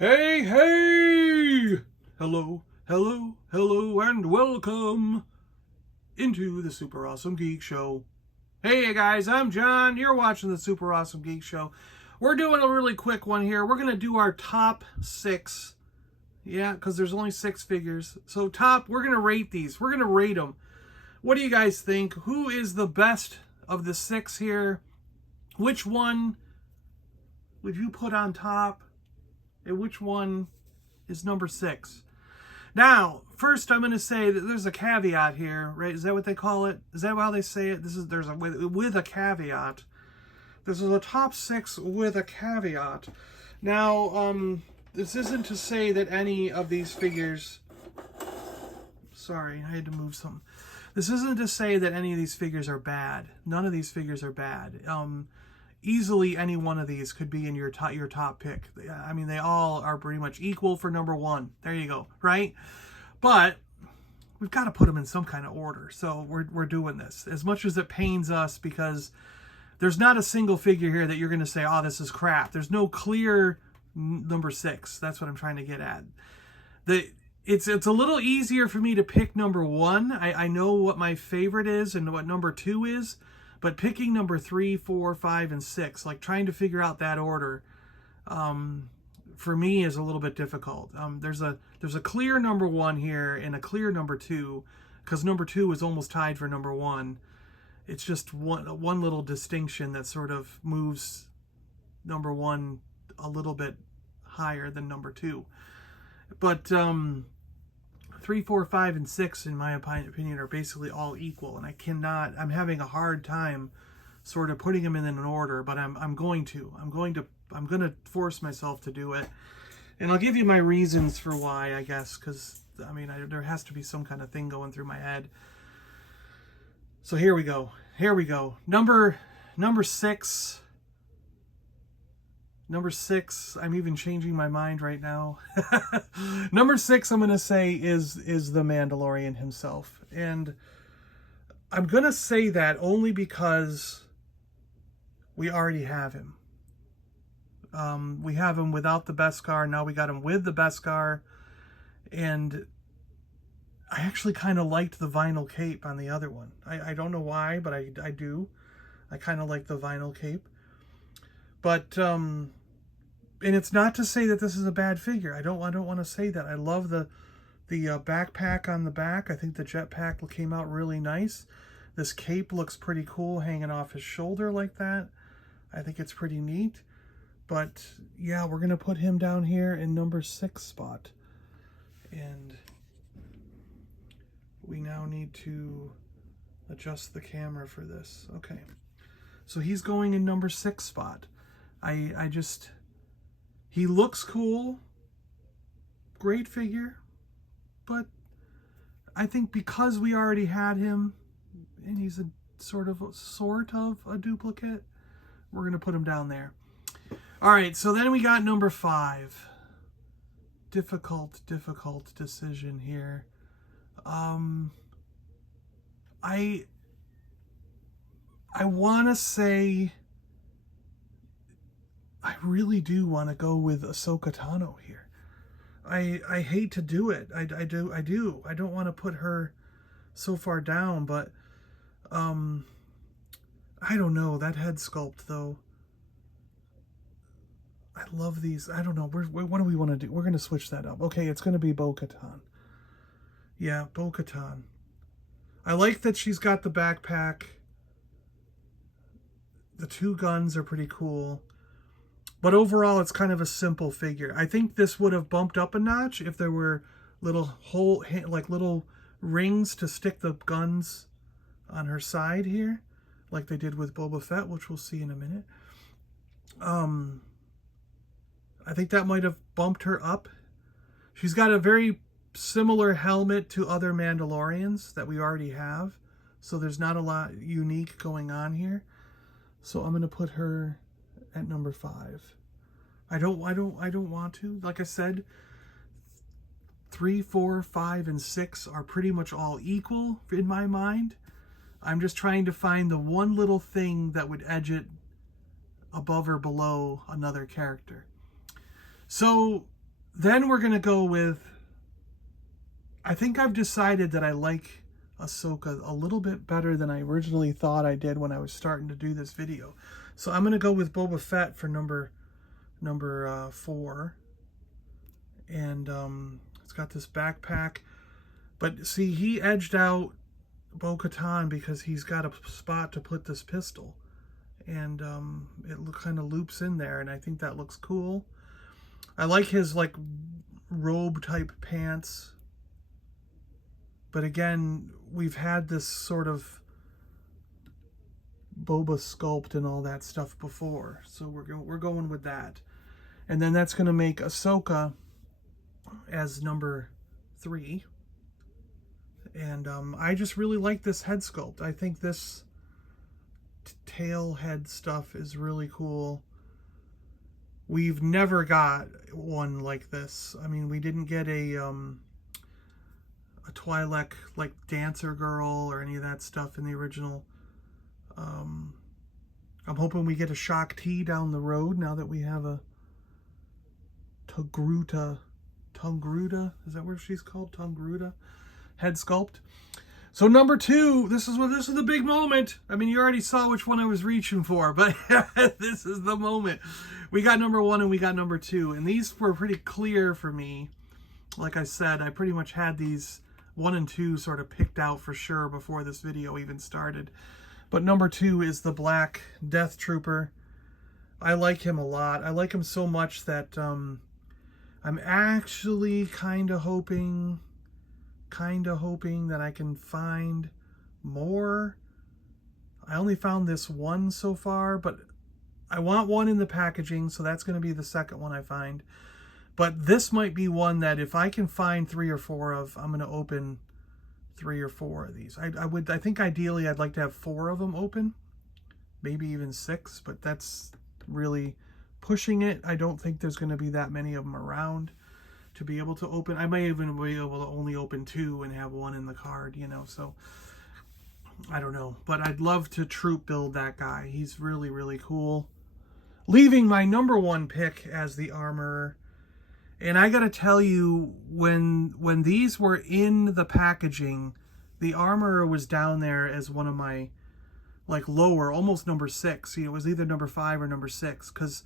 Hey, hey! Hello, hello, hello, and welcome into the Super Awesome Geek Show. Hey guys, I'm John. You're watching the Super Awesome Geek Show. We're doing a really quick one here. We're going to do our top 6. Yeah, because there's only 6 figures. So we're going to rate these. We're going to rate them. What do you guys think? Who is the best of the 6 here? Which one would you put on top? And which one is number 6? Now, first I'm going to say that there's a caveat here, right? Is that what they call it? Is that how they say it? There's a with a caveat. This is a top 6 with a caveat. Now, this isn't to say that any of these figures. Sorry, I had to move something. This isn't to say that any of these figures are bad. None of these figures are bad. Easily any one of these could be in your top pick. I mean, they all are pretty much equal for number 1. There you go, right? But we've got to put them in some kind of order. So we're doing this. As much as it pains us, because there's not a single figure here that you're going to say, oh, this is crap. There's no clear number 6. That's what I'm trying to get at. It's a little easier for me to pick number 1. I know what my favorite is and what number 2 is. But picking number 3, 4, 5, and 6, like trying to figure out that order, for me is a little bit difficult. There's a clear number 1 here and a clear number 2, because number 2 is almost tied for number 1. It's just one little distinction that sort of moves number 1 a little bit higher than number 2. But 3, 4, 5, and 6, in my opinion, are basically all equal, and I'm having a hard time sort of putting them in an order, but I'm going to force myself to do it, and I'll give you my reasons for why, I guess, because I mean, there has to be some kind of thing going through my head. So here we go. Number 6. Number 6, I'm even changing my mind right now. Number 6, I'm going to say is the Mandalorian himself. And I'm going to say that only because we already have him. We have him without the Beskar. Now we got him with the Beskar. And I actually kind of liked the vinyl cape on the other one. I don't know why, but I do. I kind of like the vinyl cape. But and it's not to say that this is a bad figure. I don't want to say that. I love the backpack on the back. I think the jetpack came out really nice. This cape looks pretty cool, hanging off his shoulder like that. I think it's pretty neat. But yeah, we're gonna put him down here in number 6 spot. And we now need to adjust the camera for this. Okay, so he's going in number 6 spot. He looks cool, great figure, but I think because we already had him and he's a sort of a duplicate, we're going to put him down there. All right, so then we got number 5. Difficult decision here. I want to say I really do want to go with Ahsoka Tano here. I hate to do it. I do. I don't want to put her so far down, but I don't know. That head sculpt, though. I love these. I don't know. What do we want to do? We're going to switch that up. Okay, it's going to be Bokuton. Yeah, Bokuton. I like that she's got the backpack. The 2 guns are pretty cool. But overall, it's kind of a simple figure. I think this would have bumped up a notch if there were little little rings to stick the guns on her side here, like they did with Boba Fett, which we'll see in a minute. I think that might have bumped her up. She's got a very similar helmet to other Mandalorians that we already have, so there's not a lot unique going on here. So I'm going to put her at number 5. I don't want to. Like I said, 3, 4, 5, and 6 are pretty much all equal in my mind. I'm just trying to find the one little thing that would edge it above or below another character. So Then we're going to go with, I think I've decided that I like Ahsoka a little bit better than I originally thought I did when I was starting to do this video. So I'm going to go with Boba Fett for number 4. And it's got this backpack. But see, he edged out Bokuton because he's got a spot to put this pistol. And it kind of loops in there, and I think that looks cool. I like his like robe type pants. But again, we've had this sort of Boba sculpt and all that stuff before. So we're going with that. And then that's going to make Ahsoka as number 3. And I just really like this head sculpt. I think this tail head stuff is really cool. We've never got one like this. I mean, we didn't get a Twi'lek like dancer girl or any of that stuff in the original. I'm hoping we get a Shaak Ti down the road now that we have a Togruta, is that what she's called? Togruta head sculpt. So number 2, this is the big moment. I mean, you already saw which one I was reaching for, but this is the moment. We got number 1 and we got number 2, and these were pretty clear for me. Like I said, I pretty much had these 1 and 2 sort of picked out for sure before this video even started. But number 2 is the Black Death Trooper. I like him a lot. I like him so much that I'm actually kind of hoping that I can find more. I only found this one so far, but I want one in the packaging, so that's going to be the second one I find. But this might be one that if I can find 3 or 4 of, I'm going to open 3 or 4 of these. I think ideally I'd like to have 4 of them open, maybe even 6, but that's really pushing it. I don't think there's going to be that many of them around to be able to open. I may even be able to only open 2 and have 1 in the card, you know, so I don't know. But I'd love to troop build that guy. He's really, really cool. Leaving my number 1 pick as the armorer. And I gotta tell you, when these were in the packaging, the armorer was down there as one of my, like, lower, almost number 6. It was either number 5 or number 6, because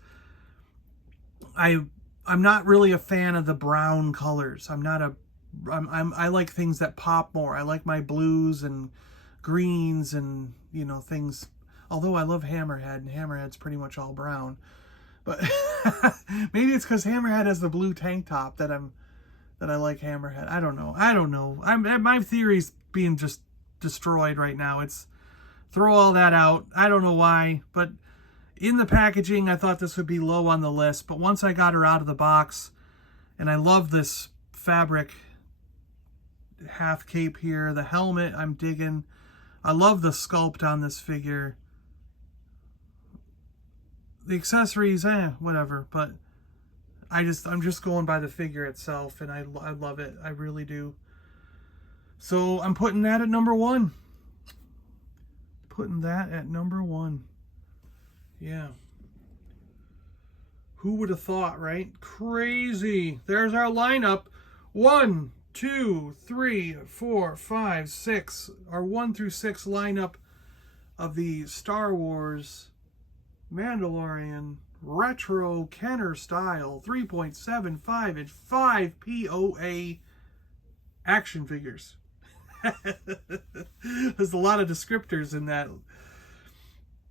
I'm not really a fan of the brown colors. I like things that pop more. I like my blues and greens and, you know, things. Although I love Hammerhead, and Hammerhead's pretty much all brown. But maybe it's because Hammerhead has the blue tank top that I like Hammerhead. I don't know. My theory's being just destroyed right now. It's throw all that out. I don't know why, but in the packaging, I thought this would be low on the list. But once I got her out of the box, and I love this fabric half cape here, the helmet I'm digging. I love the sculpt on this figure. The accessories, whatever, but I'm just going by the figure itself, and I love it. I really do. So I'm putting that at number 1. Putting that at number 1. Yeah. Who would have thought, right? Crazy. There's our lineup. 1, 2, 3, 4, 5, 6. Our 1 through 6 lineup of the Star Wars Mandalorian retro Kenner style 3.75 inch 5 POA action figures. There's a lot of descriptors in that.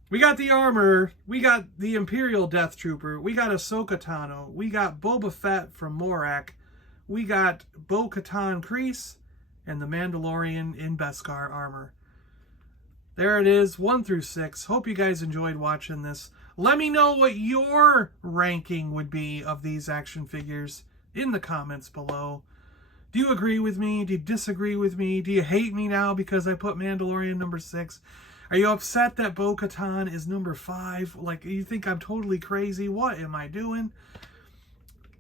We got the armor, we got the Imperial Death Trooper, we got Ahsoka Tano, we got Boba Fett from Morak, we got Bo-Katan Kryze, and the Mandalorian in Beskar armor. There it is, 1 through 6. Hope you guys enjoyed watching this. Let me know what your ranking would be of these action figures in the comments below. Do you agree with me? Do you disagree with me? Do you hate me now because I put Mandalorian number 6? Are you upset that Bo-Katan is number 5? Like, you think I'm totally crazy? What am I doing?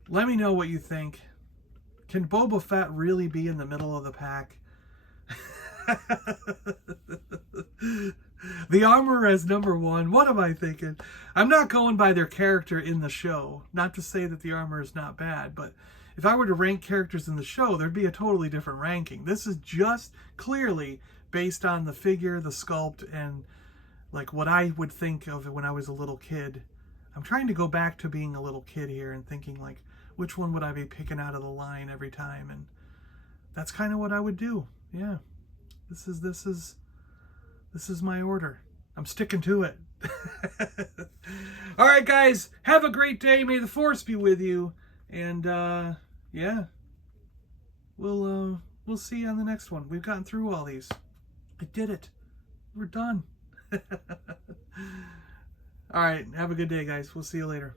Let me know what you think. Can Boba Fett really be in the middle of the pack? The armor as number 1. What am I thinking? I'm not going by their character in the show. Not to say that the armor is not bad, but if I were to rank characters in the show, there'd be a totally different ranking. This is just clearly based on the figure, the sculpt, and like what I would think of when I was a little kid. I'm trying to go back to being a little kid here and thinking like, which one would I be picking out of the line every time? And that's kind of what I would do. Yeah. This is my order. I'm sticking to it. All right, guys, have a great day. May the force be with you. And yeah, we'll see you on the next one. We've gotten through all these. I did it. We're done. All right, have a good day, guys. We'll see you later.